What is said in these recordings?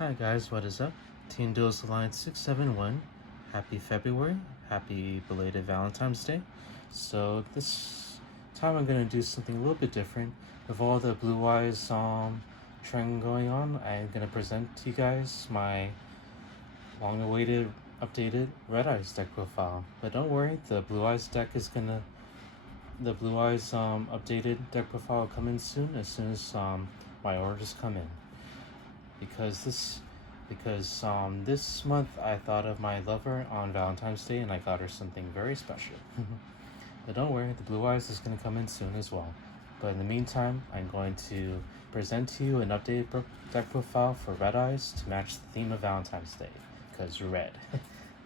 Hi guys, what is up? Team Duels Alliance 671. Happy February. Happy belated Valentine's Day. So this time I'm gonna do something a little bit different. With all the Blue Eyes trend going on, I'm gonna present to you guys my long awaited updated Red Eyes deck profile. But don't worry, the Blue Eyes updated deck profile will come in soon as my orders come in. Because this month I thought of my lover on Valentine's Day and I got her something very special. But don't worry, the Blue Eyes is going to come in soon as well. But in the meantime, I'm going to present to you an updated deck profile for Red Eyes to match the theme of Valentine's Day, because red.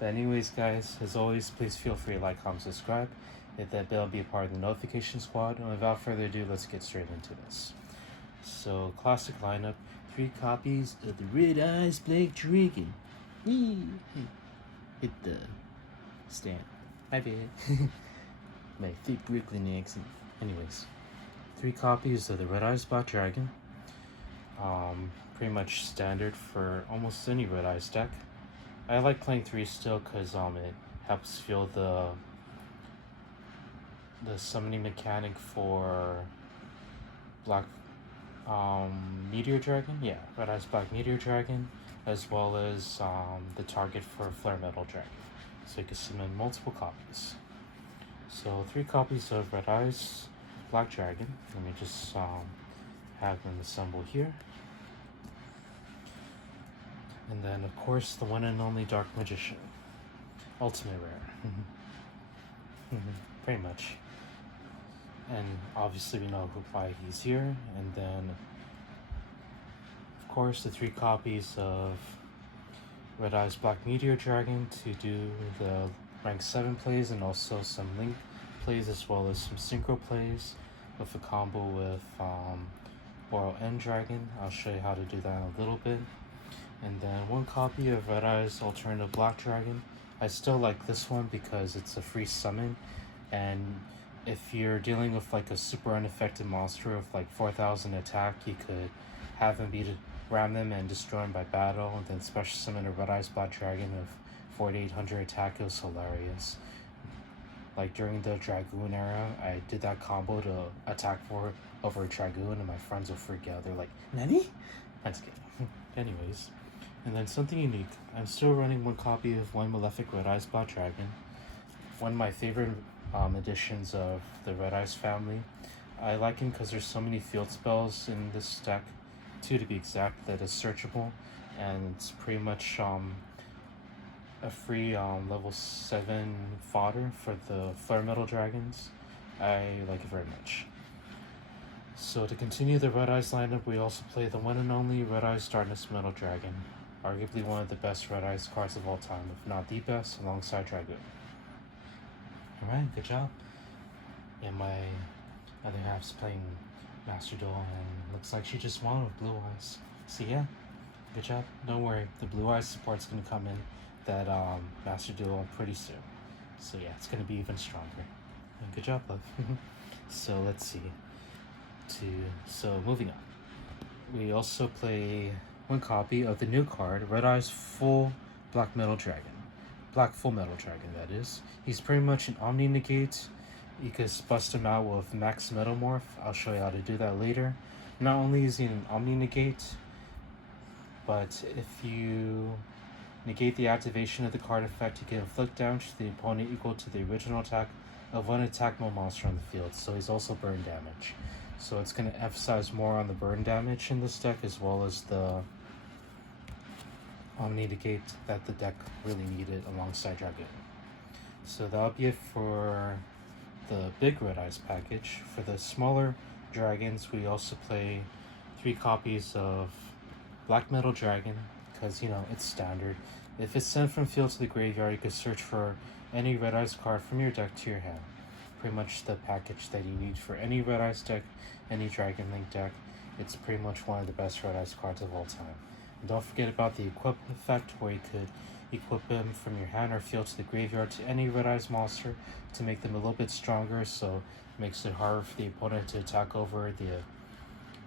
But anyways guys, as always, please feel free to like, comment, subscribe, hit that bell, be a part of the notification squad, and without further ado, let's get straight into this. So, classic lineup, 3 copies of the Red Eyes Black Dragon. Hit the stand. My bad. My thick Brooklyn accent. Anyways, 3 copies of the Red Eyes Black Dragon. Pretty much standard for almost any Red Eyes deck. I like playing 3 still because it helps feel the summoning mechanic for Black Meteor Dragon, yeah, Red Eyes Black Meteor Dragon, as well as the target for Flare Metal Dragon. So you can summon multiple copies. So 3 copies of Red Eyes Black Dragon. Let me just have them assemble here. And then of course the one and only Dark Magician. Ultimate rare. Pretty much. And obviously we know why he's here. And then of course the 3 copies of Red Eyes Black Meteor Dragon to do the rank 7 plays and also some link plays as well as some synchro plays with a combo with Boral End Dragon. I'll show you how to do that in a little bit. And then 1 copy of Red Eyes Alternative Black Dragon. I still like this one because it's a free summon, and if you're dealing with like a super unaffected monster with like 4,000 attack, you could have them ram them and destroy them by battle, and then special summon a Red Eyes Black Dragon of 4,800 attack. It was hilarious. Like during the Dragoon era, I did that combo to attack for over a Dragoon, and my friends will freak out. They're like, "Nani?" I'm just kidding. Anyways, and then something unique. I'm still running 1 copy of One Malefic Red Eyes Black Dragon. One of my favorite editions of the Red Eyes family. I like him because there's so many field spells in this deck, 2 to be exact, that is searchable, and it's pretty much a free level 7 fodder for the Flare Metal Dragons. I like it very much. So to continue the Red Eyes lineup, we also play the one and only Red Eyes Darkness Metal Dragon, arguably one of the best Red Eyes cards of all time, if not the best, alongside Dragoon. Alright, good job. And my other half's playing Master Duel, and looks like she just won with Blue Eyes. So yeah, good job. Don't worry, the Blue Eyes support's gonna come in that Master Duel pretty soon. So yeah, it's gonna be even stronger. And good job, love. So let's see. So moving on. We also play 1 copy of the new card, Red Eyes Full Black Metal Dragon. Black Full Metal Dragon, that is. He's pretty much an Omni Negate. You can bust him out with Max Metamorph. I'll show you how to do that later. Not only is he an Omni Negate, but if you negate the activation of the card effect, you can inflict damage to the opponent equal to the original attack of 1 attack mode monster on the field. So he's also burn damage. So it's going to emphasize more on the burn damage in this deck, as well as the Omni Negate that the deck really needed alongside Dragoon. So that'll be it for the big Red Eyes package. For the smaller dragons, we also play 3 copies of Black Metal Dragon, because, you know, it's standard. If it's sent from field to the graveyard, you can search for any Red Eyes card from your deck to your hand. Pretty much the package that you need for any Red Eyes deck, any Dragon Link deck. It's pretty much one of the best Red Eyes cards of all time. And don't forget about the equip effect, where you could equip them from your hand or field to the graveyard to any Red Eyes monster to make them a little bit stronger, so it makes it harder for the opponent to attack over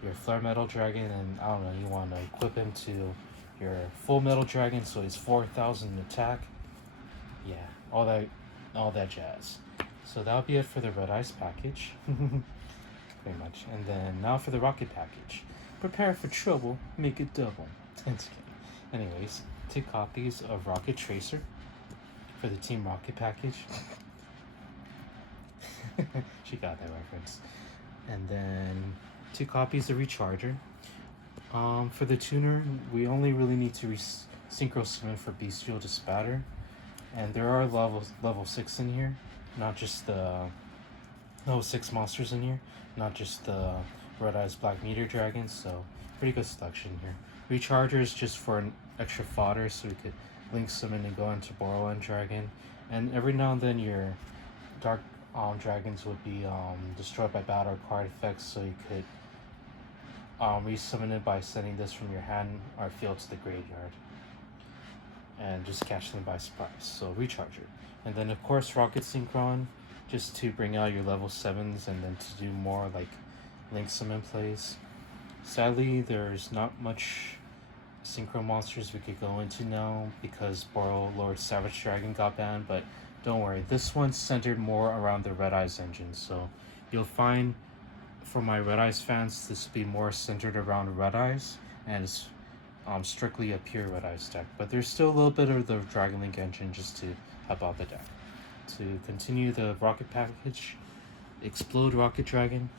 your Flare Metal Dragon, and I don't know, you want to equip him to your full metal dragon, so he's 4,000 attack. Yeah, all that jazz. So that'll be it for the Red Ice package. Pretty much. And then now for the Rocket package. Prepare for trouble, make it double. Anyways, 2 copies of Rocket Tracer for the Team Rocket package. She got that reference. And then 2 copies of Recharger. For the tuner, we only really need to synchro summon for Bestial to spatter. And there are level 6 in here, not just the level 6 monsters in here, not just the Red Eyes Black Meteor Dragons, so pretty good selection here. Recharger is just for an extra fodder, so we could link summon and go into Borderland Dragon. And every now and then your Dark Dragons would be destroyed by battle card effects, so you could resummon it by sending this from your hand or field to the graveyard. And just catch them by surprise. So Recharger. And then of course Rocket Synchron, just to bring out your level 7s and then to do more like link summon plays. Sadly, there's not much synchro monsters we could go into now because Boral Lord Savage Dragon got banned, but don't worry, this one's centered more around the Red Eyes engine, so you'll find for my Red Eyes fans this will be more centered around Red Eyes and it's strictly a pure Red Eyes deck, but there's still a little bit of the Dragon Link engine just to help out the deck. To continue the Rocket package, Explode Rocket Dragon,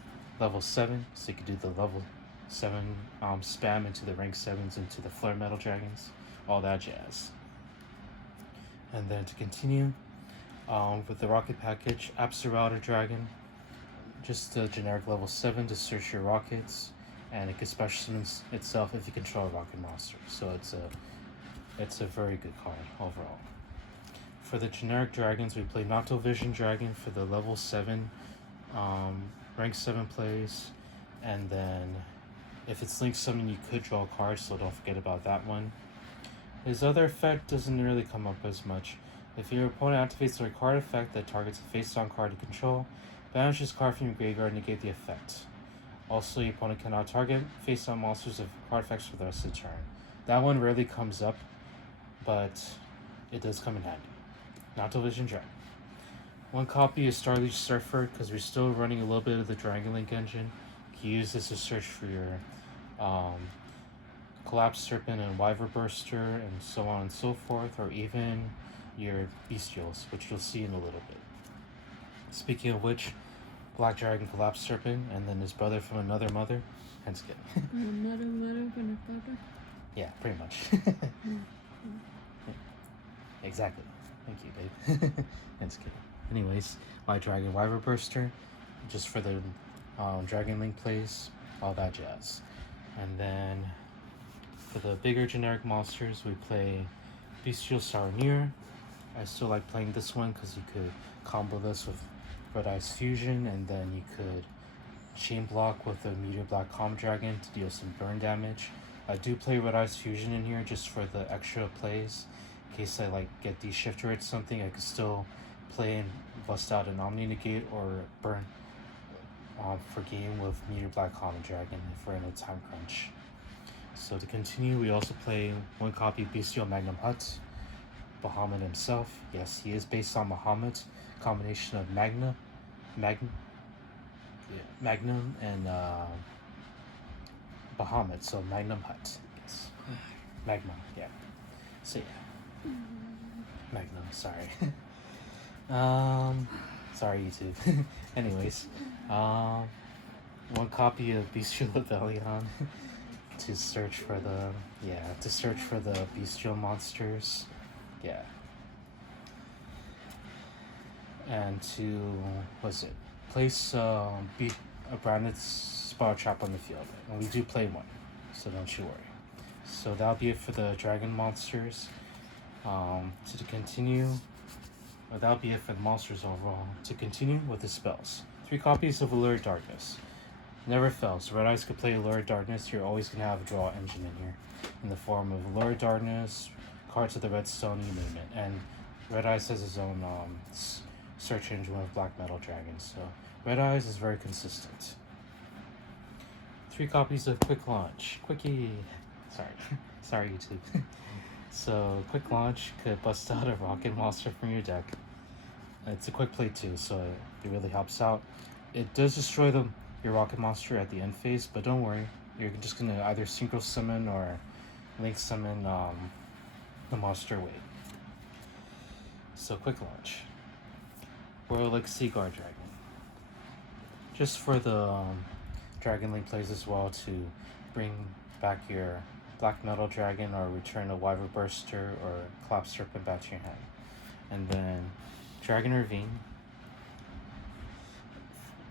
level 7, so you can do the level 7 spam into the rank 7s into the Flare Metal Dragons, all that jazz. And then to continue with the Rocket package, Absorauda Dragon, just a generic level 7 to search your rockets, and it can special summon itself if you control a rocket monster, so it's a very good card overall. For the generic dragons, we play Nato Vision Dragon for the level 7 rank 7 plays, and then if it's link summon you could draw a card, so don't forget about that one. His other effect doesn't really come up as much. If your opponent activates a card effect that targets a face-down card you control, banish this card from your graveyard and negate the effect. Also, your opponent cannot target face-down monsters of card effects for the rest of the turn. That one rarely comes up, but it does come in handy. Nato Vision Dragon. 1 copy is Starleech Surfer, because we're still running a little bit of the Dragon Link engine. You can use this to search for your Collapsed Serpent and Wyver Burster, and so on and so forth, or even your Bestials, which you'll see in a little bit. Speaking of which, Black Dragon Collapsed Serpent, and then his brother from another mother, hence good. Another mother from a father? Yeah, pretty much. Exactly. Thank you, babe. Hence good. Anyways, White Dragon Wyver Burster, just for the Dragon Link plays, all that jazz. And then for the bigger generic monsters, we play Bestial Saronir. I still like playing this one because you could combo this with Red Eyes Fusion, and then you could chain block with a Meteor Black Calm Dragon to deal some burn damage. I do play Red Eyes Fusion in here just for the extra plays. In case I like get de-shifter or something, I could still play and bust out an Omni Negate or burn for game with Meteor Black Calm Dragon if we're in a time crunch. So to continue, we also play 1 copy Bestial Magnum Hut. Bahamut himself. Yes, he is based on Bahamut. Combination of Magnum and Bahamut, so Magnum Hut. Yes. Magma, yeah. So yeah. Magnum, sorry. Sorry YouTube. Anyways, 1 copy of Bestial Rebellion to search for the bestial monsters. Yeah. And to place a branded spot trap on the field. And we do play 1, so don't you worry. So that'll be it for the dragon monsters. To continue, that'll be it for the monsters overall. To continue with the spells. 3 copies of Allure Darkness. Never fails. Red Eyes could play Allure Darkness. You're always gonna have a draw engine in here, in the form of Allure Darkness, cards of the Redstone, you name it. And Red Eyes has his own search engine with Black Metal Dragons. So Red Eyes is very consistent. 3 copies of Quick Launch. Quickie. Sorry. Sorry, YouTube. So, quick launch could bust out a rocket monster from your deck. It's a quick play too, so it really helps out. It does destroy your rocket monster at the end phase, but don't worry. You're just gonna either synchro summon or link summon the monster away. So, quick launch. Royal Legacy Guard Dragon. Just for the Dragon Link plays as well to bring back your Black Metal Dragon or return a Wyver Burster or Collapse Serpent back to your hand. And then Dragon Ravine.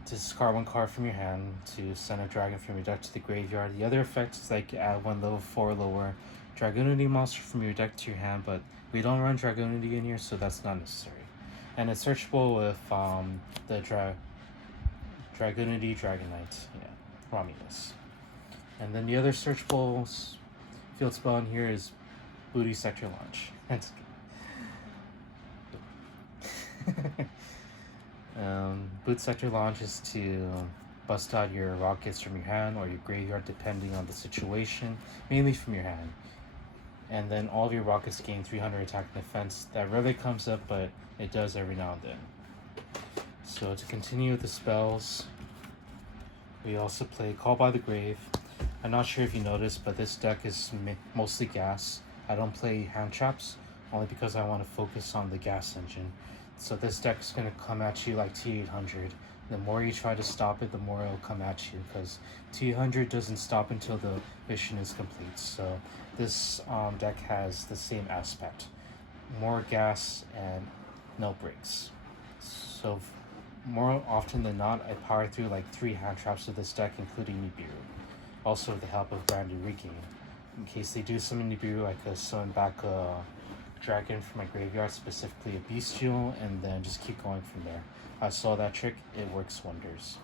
Discard one card from your hand to send a dragon from your deck to the graveyard. The other effect is like add one level 4 lower Dragonity monster from your deck to your hand, but we don't run Dragonity in here, so that's not necessary. And it's searchable with the Dragonity Dragonite, Romulus. And then the other searchable field spell in here is Booty Sector Launch. That's good. Boot Sector Launch is to bust out your rockets from your hand or your graveyard depending on the situation, mainly from your hand. And then all of your rockets gain 300 attack and defense. That rarely comes up, but it does every now and then. So to continue with the spells, we also play Call by the Grave. I'm not sure if you noticed, but this deck is mostly gas. I don't play hand traps, only because I want to focus on the gas engine. So this deck is going to come at you like T800. The more you try to stop it, the more it'll come at you, because T800 doesn't stop until the mission is complete. So this deck has the same aspect. More gas and no breaks. So more often than not, I power through like 3 hand traps with this deck, including Nibiru. Also with the help of Branded Regain. In case they do summon Nibiru, I could summon back a dragon from my graveyard, specifically a Bestial, and then just keep going from there. I saw that trick, it works wonders.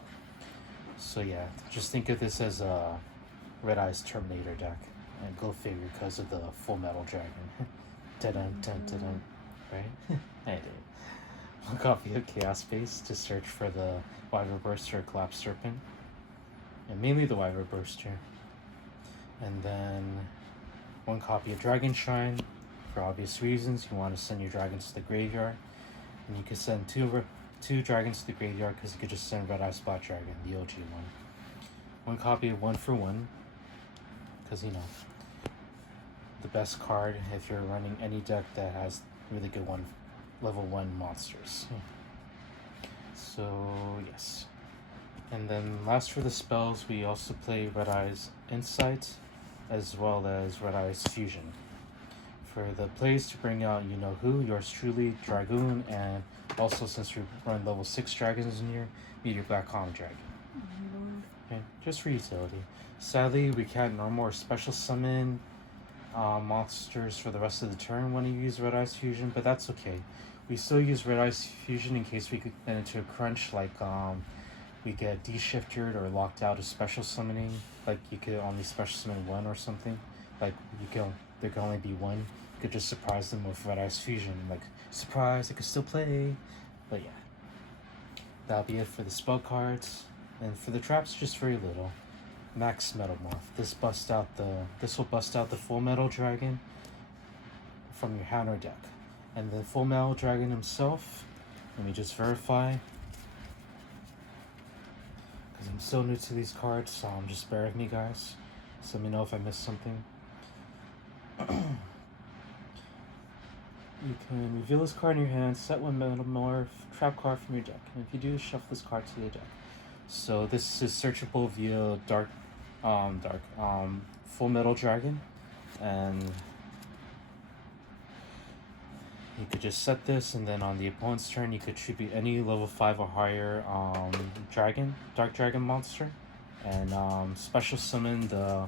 So yeah, just think of this as a Red Eyes Terminator deck. And go figure, because of the Full Metal Dragon. Dun dun dun dun, right? I did. One copy of Chaos Space to search for the Wyver Burster or Collapse Serpent. And mainly the Wyver Burster. And then one copy of Dragon Shrine. For obvious reasons, you want to send your dragons to the graveyard. And you can send two dragons to the graveyard, because you could just send Red Eyes Black Dragon, the OG one. One copy of 1-for-1. Because, you know, the best card if you're running any deck that has really good level 1 monsters. So, yes. And then last for the spells, we also play Red Eyes Insight, as well as Red Eyes Fusion. For the plays to bring out you-know-who, yours truly, Dragoon, and also since we run level 6 dragons in here, Meteor Black Common Dragon. Okay, just for utility. Sadly, we can't normal or special summon monsters for the rest of the turn when you use Red Eyes Fusion, but that's okay. We still use Red Eyes Fusion in case we could get into a crunch, like we get de-shifted or locked out of special summoning, like you could only special summon 1 or something. Like there can only be 1. You could just surprise them with Red Eyes Fusion, like surprise, I could still play. But yeah, that'll be it for the spell cards. And for the traps, just very little. Max Metamorph. This will bust out the Full Metal Dragon from your hand or deck. And the Full Metal Dragon himself, let me just verify, because I'm still new to these cards, so just bear with me, guys. So let me know if I missed something. You can reveal this card in your hand, set one Metamorph, trap card from your deck, and if you do, shuffle this card to your deck. So this is searchable via Full Metal Dragon, and you could just set this, and then on the opponent's turn, you could tribute any level 5 or higher Dark Dragon monster, and special summon the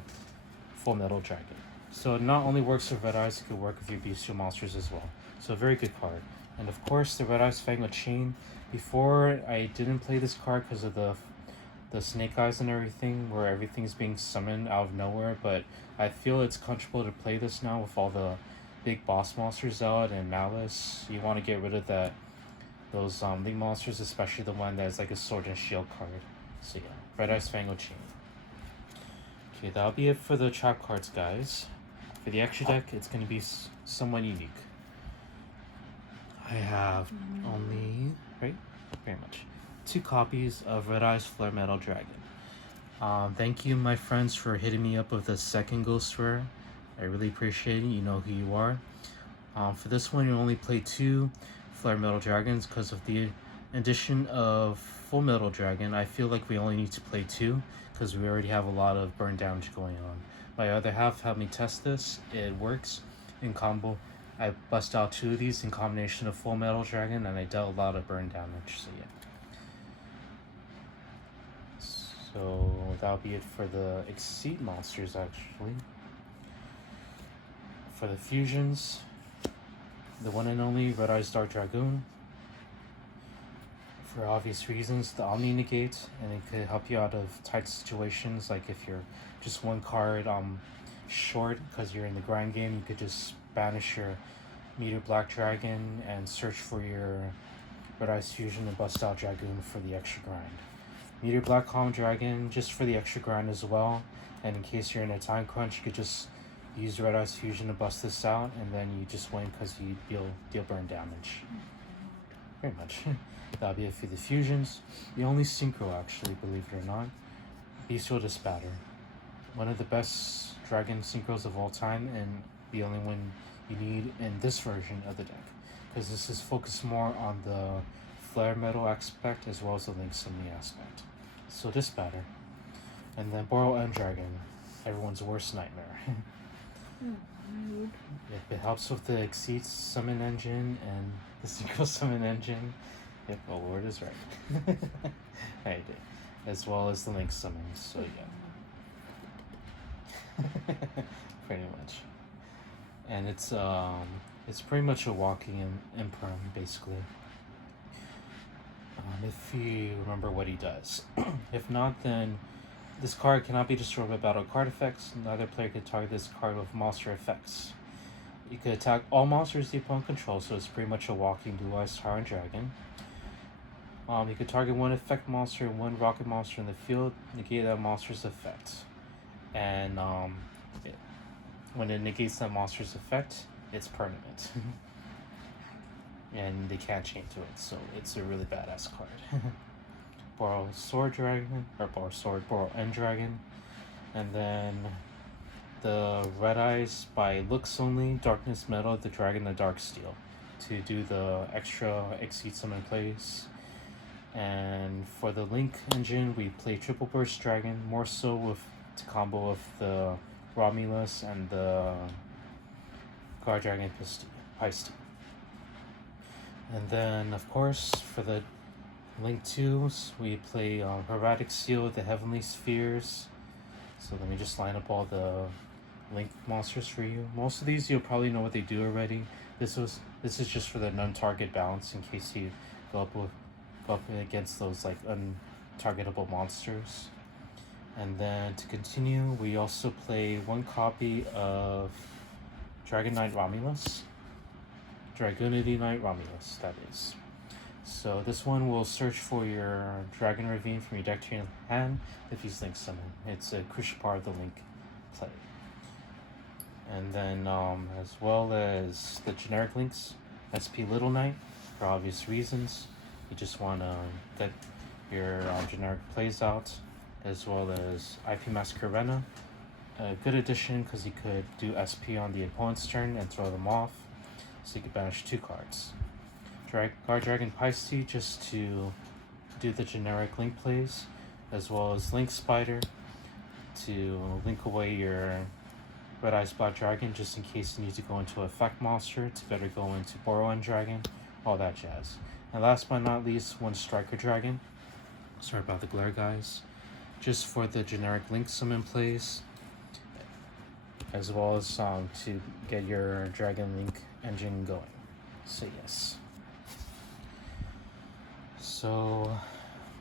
Full Metal Dragon. So it not only works with Red Eyes, it could work with your bestial monsters as well. So a very good card. And of course, the Red Eyes Fangwood Chain. Before, I didn't play this card because of the Snake Eyes and everything, where everything's being summoned out of nowhere, but I feel it's comfortable to play this now with all the big boss monsters out and Malice. You want to get rid of those League monsters, especially the one that's like a Sword and Shield card. So yeah, Red Eyes Fangwood Chain. Okay, that'll be it for the trap cards, guys. For the extra deck, it's going to be somewhat unique. I have only, right? Very much. 2 copies of Red Eyes Flare Metal Dragon. Thank you, my friends, for hitting me up with the second Ghost Rare. I really appreciate it. You know who you are. For this one, you only play 2 Flare Metal Dragons because of the addition of Full Metal Dragon. I feel like we only need to play 2 because we already have a lot of burn damage going on. My other half helped me test this. It works in combo. I bust out 2 of these in combination of Full Metal Dragon, and I dealt a lot of burn damage. So yeah. So that'll be it for the Exceed monsters, actually. For the fusions, the one and only Red Eyes Dark Dragoon. For obvious reasons, the Omni Negate, and it could help you out of tight situations, like if you're just 1 card short because you're in the grind game, you could just banish your Meteor Black Dragon and search for your Red Eyes Fusion and bust out Dragoon for the extra grind. Meteor Black Calm Dragon just for the extra grind as well, and in case you're in a time crunch, you could just use Red Eyes Fusion to bust this out, and then you just win because you deal burn damage. Very much. That'll be it for the fusions. The only synchro, actually, believe it or not, Bestial Dispatter. One of the best dragon synchros of all time, and the only one you need in this version of the deck, because this is focused more on the flare metal aspect as well as the Link Summoning aspect. So Dispatter. And then Boral End Dragon, everyone's worst nightmare. It helps with the Exceed summon engine and the Synchro summon engine. Yep, the word is right. I did. As well as the Link summons, so yeah. Pretty much. And it's pretty much a walking imperm, basically. If you remember what he does. If not, then this card cannot be destroyed by battle card effects. Neither player can target this card with monster effects. You can attack all monsters the opponent controls, so it's pretty much a walking blue-eyes Tyrant Dragon. You can target 1 effect monster and 1 rocket monster in the field, negate that monster's effect. And when it negates that monster's effect, it's permanent. And they can't change to it, so it's a really badass card. Boral Sword Dragon, or Boral End Dragon. And then the Red Eyes by looks only, Darkness Metal, the Dragon of Dark Steel, to do the extra Exceed summon plays. And for the Link engine, we play Triple Burst Dragon, more so with to combo with the Romulus and the Guard Dragon Paiste. And then, of course, for the Link 2s, we play Hieratic Seal, the Heavenly Spheres. So let me just line up all the Link monsters for you. Most of these you'll probably know what they do already. This is just for the non-target balance in case you go up against those like untargetable monsters. And then to continue, we also play 1 copy of Dragon Knight Romulus. Dragoonity Knight Romulus, that is. So this one will search for your Dragon Ravine from your deck to your hand if you Link Summon. It's a crucial part of the Link play. And then as well as the generic links, SP Little Knight, for obvious reasons. You just want to get your generic plays out, as well as IP Masquerena. A good addition because you could do SP on the opponent's turn and throw them off, so you could banish 2 cards. Guard Dragon Paiste just to do the generic Link plays, as well as Link Spider to link away your Red Eyes Black Dragon just in case you need to go into effect monster to better go into Boral End Dragon, all that jazz. And last but not least, 1 Striker Dragon. Sorry about the glare, guys. Just for the generic Link summon plays, as well as to get your Dragon Link engine going. So yes. So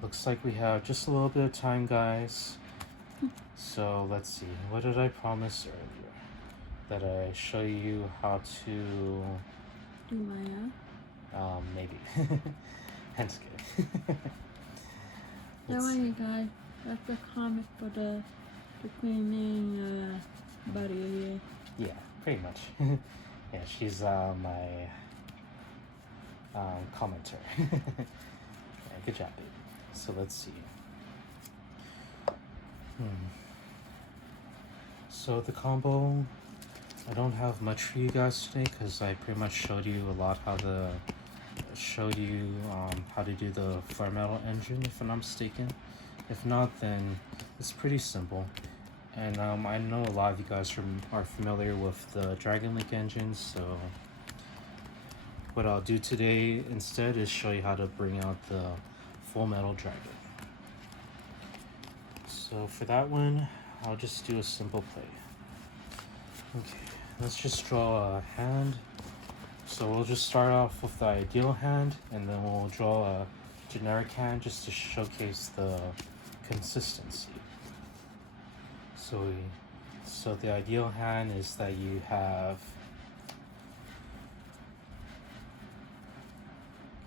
looks like we have just a little bit of time, guys. So let's see. What did I promise earlier? That I show you how to Do Maya. maybe. Hence good. That one, you guys. That's the comic for the The cleaning buddy. Yeah, pretty much. Yeah, she's my commenter. Yeah, good job, babe. So let's see. So the combo, I don't have much for you guys today because I pretty much showed you a lot how to how to do the flare metal engine, if I'm not mistaken. If not, then it's pretty simple. And I know a lot of you guys are familiar with the Dragon Link engine, so what I'll do today instead is show you how to bring out the Full Metal Dragon. So for that one, I'll just do a simple play. Okay, let's just draw a hand. So we'll just start off with the ideal hand, and then we'll draw a generic hand just to showcase the consistency. So the ideal hand is that you have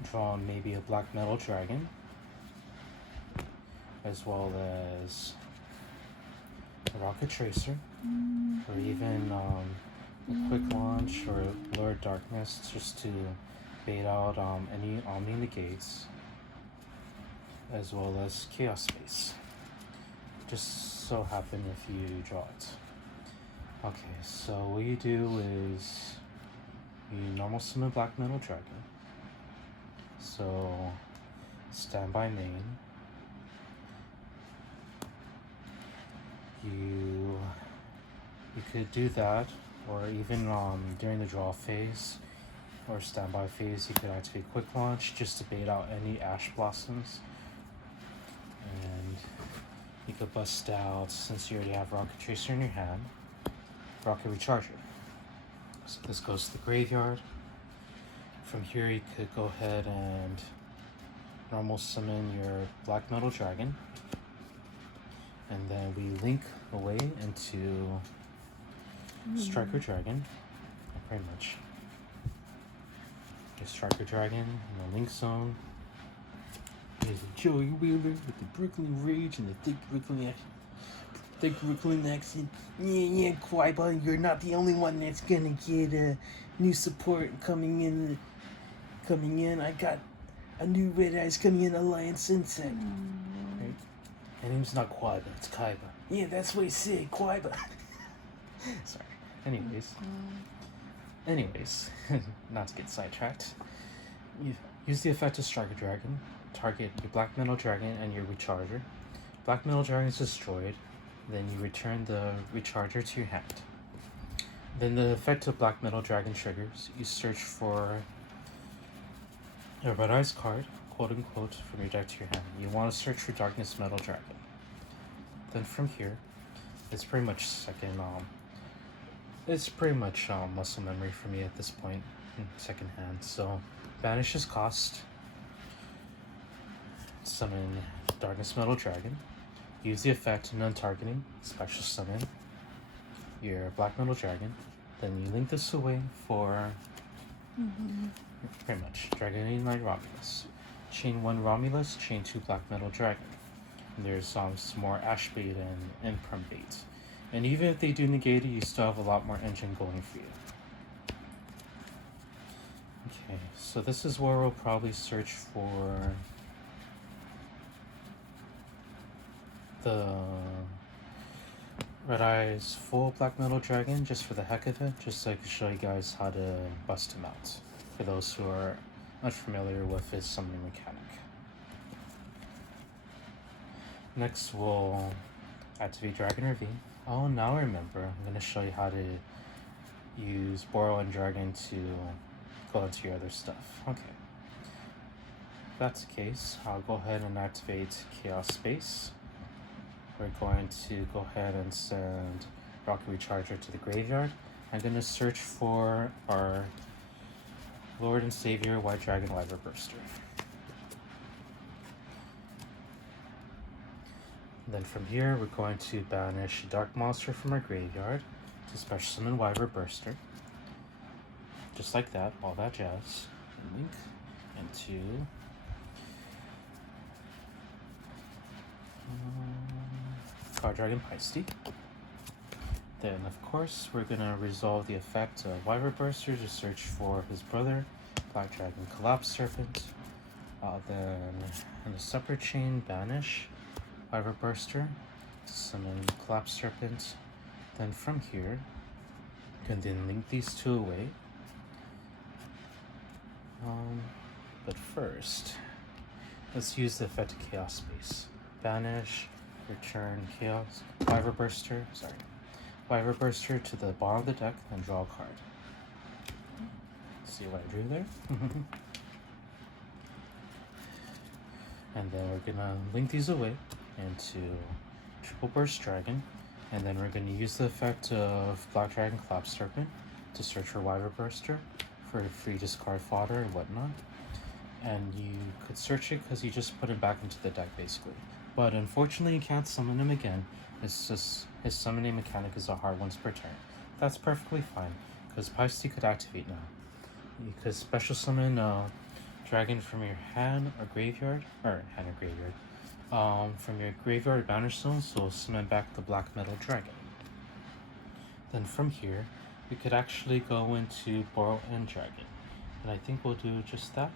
drawn maybe a black metal dragon, as well as a rocket tracer, or even a quick launch or Lure Darkness, just to bait out any Omni Negates, as well as Chaos Space. Just so happen if you draw it. Okay, so what you do is you normal summon Black Metal Dragon. So standby main. You could do that, or even during the draw phase or standby phase, you could activate Quick Launch just to bait out any Ash Blossoms. And you could bust out, since you already have Rocket Tracer in your hand, Rocket Recharger. So this goes to the graveyard. From here you could go ahead and normal summon your Black Metal Dragon. And then we link away into Striker Dragon, pretty much. Okay, Striker Dragon in the Link Zone. There's a Joey Wheeler with the Brooklyn Rage and the thick Brooklyn accent. Yeah, Quaiba, you're not the only one that's gonna get new support coming in. I got a new Red Eyes coming in, Alliance Insect. Right? My name's not Quaiba, it's Kaiba. Yeah, that's what he said, Quaiba. Sorry. Anyways, not to get sidetracked. You use the effect of Striker Dragon. Target your Black Metal Dragon and your Recharger. Black Metal Dragon is destroyed. Then you return the Recharger to your hand. Then the effect of Black Metal Dragon triggers. You search for a Red Eyes card, quote unquote, from your deck to your hand. You want to search for Darkness Metal Dragon. Then from here, it's pretty much muscle memory for me at this point in second hand. So banish his cost, summon Darkness Metal Dragon, use the effect non-targeting, special summon your Black Metal Dragon, then you link this away for pretty much Dragon Knight Romulus. Chain 1 Romulus, chain 2 Black Metal Dragon. And there's some more Ash Bait and Imperm Bait. And even if they do negate it, you still have a lot more engine going for you. Okay, so this is where we'll probably search for the Red Eyes full Black Metal Dragon, just for the heck of it, just so I can show you guys how to bust him out, for those who are unfamiliar with his summoning mechanic. Next, we'll activate Dragon Ravine. Oh, now I remember. I'm going to show you how to use Borrow and Dragon to go into your other stuff. Okay. If that's the case, I'll go ahead and activate Chaos Space. We're going to go ahead and send Rocket Recharger to the graveyard. I'm going to search for our Lord and Savior White Dragon Wyver Burster. Then from here, we're going to banish Dark Monster from our graveyard to special summon Wyver Burster. Just like that, all that jazz. Link into Fire Dragon Paisty. Then, of course, we're gonna resolve the effect of Wyver Burster to search for his brother, Black Dragon Collapse Serpent. Then, in a separate chain, banish Wyver Burster to summon Collapse Serpent. Then, from here, you can then link these two away. But first, let's use the effect of Chaos Space. Banish, return Chaos, Wyver Burster to the bottom of the deck and draw a card. See what I drew there? And then we're gonna link these away into Triple Burst Dragon, and then we're gonna use the effect of Black Dragon Collapse Serpent to search for Wyver Burster for free discard fodder and whatnot. And you could search it because you just put it back into the deck basically. But unfortunately, you can't summon him again. It's just his summoning mechanic is a hard once per turn. That's perfectly fine because Paisty could activate now. You could special summon dragon from your hand or graveyard, from your graveyard or banner stone, so summon back the black metal dragon. Then from here, we could actually go into Borrow-End Dragon, and I think we'll do just that.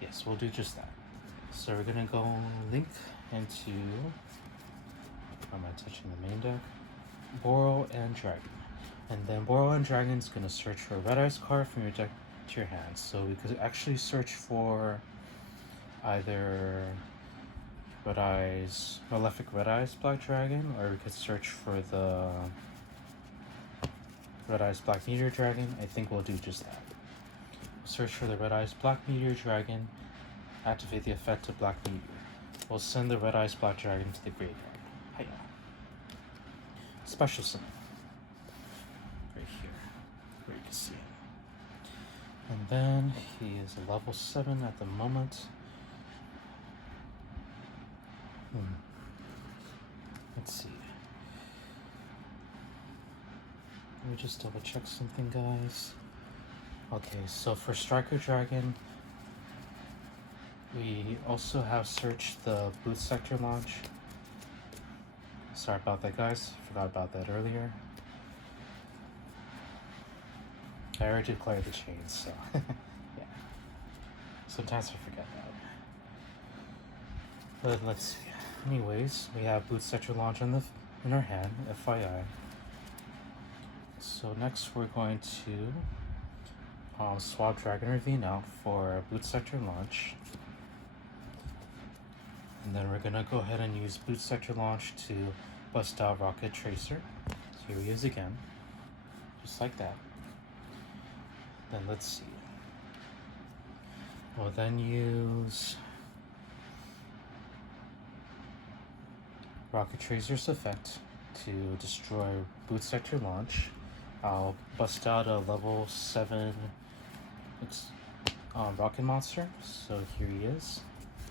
Yes, we'll do just that. So we're gonna go link into, am I touching the main deck? Borrow-End Dragon. And then Borrow-End Dragon is gonna search for a Red Eyes card from your deck to your hand. So we could actually search for either Malefic Red Eyes Black Dragon, or we could search for the Red Eyes Black Meteor Dragon. I think we'll do just that. Search for the Red Eyes Black Meteor Dragon, activate the effect of Black Meteor. We'll send the Red Eyes Black Dragon to the graveyard. Hiya. Special summon. Right here, where you can see him. And then he is a level 7 at the moment. Let's see. Let me just double check something, guys. Okay, so for Striker Dragon, we also have searched the Boot Sector launch. Sorry about that, guys. Forgot about that earlier. I already declared the chains, so yeah. Sometimes I forget that. But let's see. Anyways, we have Boot Sector launch in our hand, FYI. So next we're going to swap Dragon Ravine out for Boot Sector launch. And then we're gonna go ahead and use Boot Sector launch to bust out Rocket Tracer. So here he is again. Just like that. Then let's see. We'll then use Rocket Tracer's effect to destroy Boot Sector launch. I'll bust out a level 7 rocket monster. So here he is.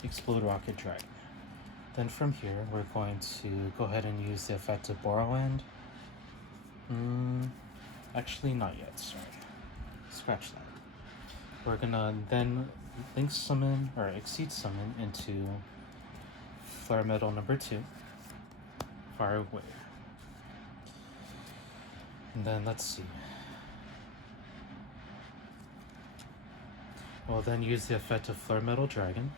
Explode Rocket Dragon. Then from here, we're going to go ahead and use the effect of Borrow-End. Actually, not yet, sorry. Scratch that. We're gonna then Link Summon, or Exceed Summon into Flare Metal number 2. Fire away. And then let's see. We'll then use the effect of Flare Metal Dragon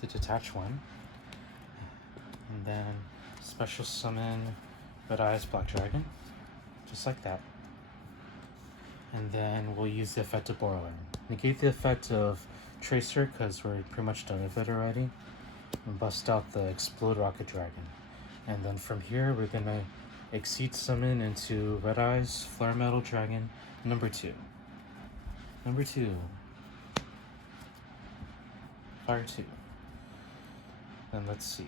to detach one. And then special summon Red Eyes Black Dragon. Just like that. And then we'll use the effect of Borrow-End. Negate the effect of Tracer because we're pretty much done with it already. And bust out the Explode Rocket Dragon. And then from here, we're gonna Exceed Summon into Red Eyes Flare Metal Dragon number 2. Number 2. Fire 2. Then let's see.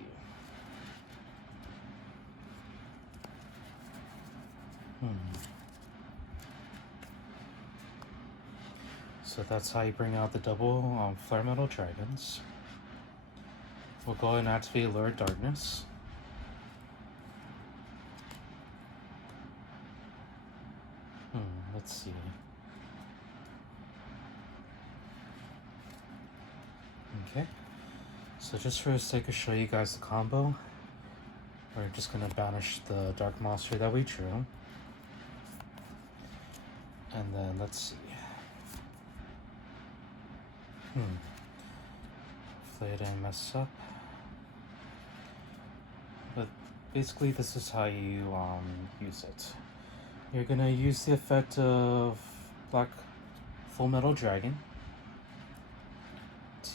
So that's how you bring out the double Flare Metal Dragons. We'll go ahead and activate Lurid Darkness. Let's see. Okay. So just for the sake of showing you guys the combo, we're just gonna banish the dark monster that we drew. And then let's see. Hopefully I didn't mess up. But basically this is how you use it. You're gonna use the effect of Black Full Metal Dragon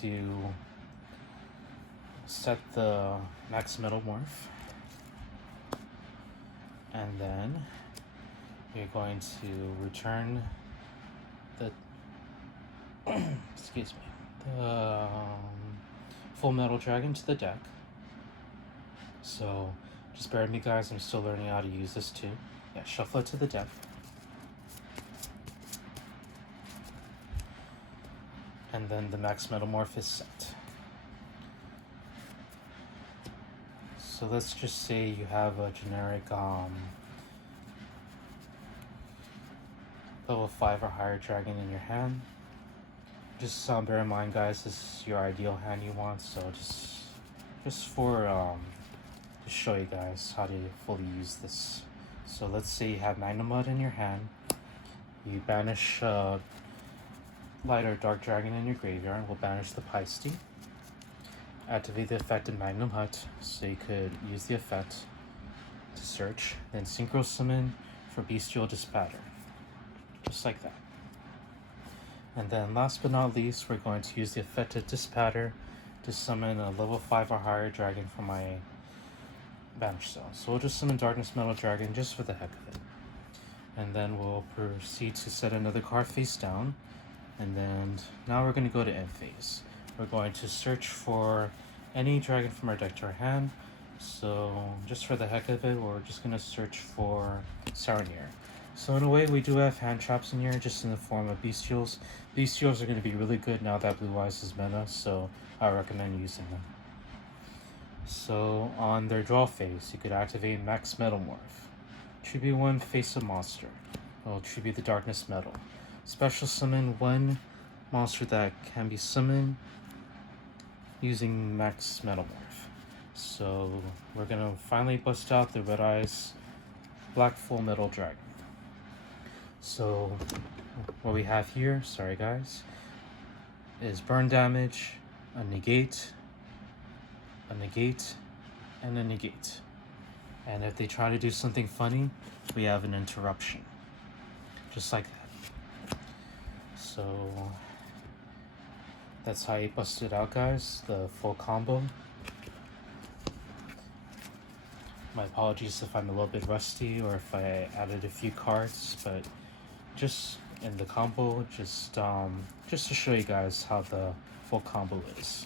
to set the Max Metamorph, and then you're going to return the excuse me, the Full Metal Dragon to the deck. So just bear with me, guys. I'm still learning how to use this too. Yeah, shuffle it to the deck. And then the Max Metamorph is set. So let's just say you have a generic level 5 or higher dragon in your hand. Just bear in mind, guys, this is your ideal hand you want, so just for to show you guys how to fully use this. So let's say you have Magnum Mud in your hand. You banish light or dark dragon in your graveyard. We'll banish the Paiste. Activate the effect in Magnum Hut, so you could use the effect to search. Then Synchro Summon for Bestial Dispatter. Just like that. And then last but not least, we're going to use the effect of Dispatter to summon a level 5 or higher dragon from my banish zone. So we'll just summon Darkness Metal Dragon just for the heck of it. And then we'll proceed to set another card face down. And then now we're going to go to end phase. We're going to search for any dragon from our deck to our hand. So just for the heck of it, we're just going to search for Saronir. So in a way, we do have hand traps in here, just in the form of Bestials. Bestials are going to be really good now that Blue Eyes is meta, so I recommend using them. So on their draw phase, you could activate Max Metamorph. Tribute 1, face a monster. It'll tribute the Darkness Metal. Special summon 1 monster that can be summoned using Max Metamorph. So we're gonna finally bust out the Red Eyes Black Full Metal Dragon. So what we have here, sorry guys, is burn damage, a negate, and a negate. And if they try to do something funny, we have an interruption. Just like that. So that's how you bust it out, guys, the full combo. My apologies if I'm a little bit rusty or if I added a few cards, but just in the combo, just to show you guys how the full combo is.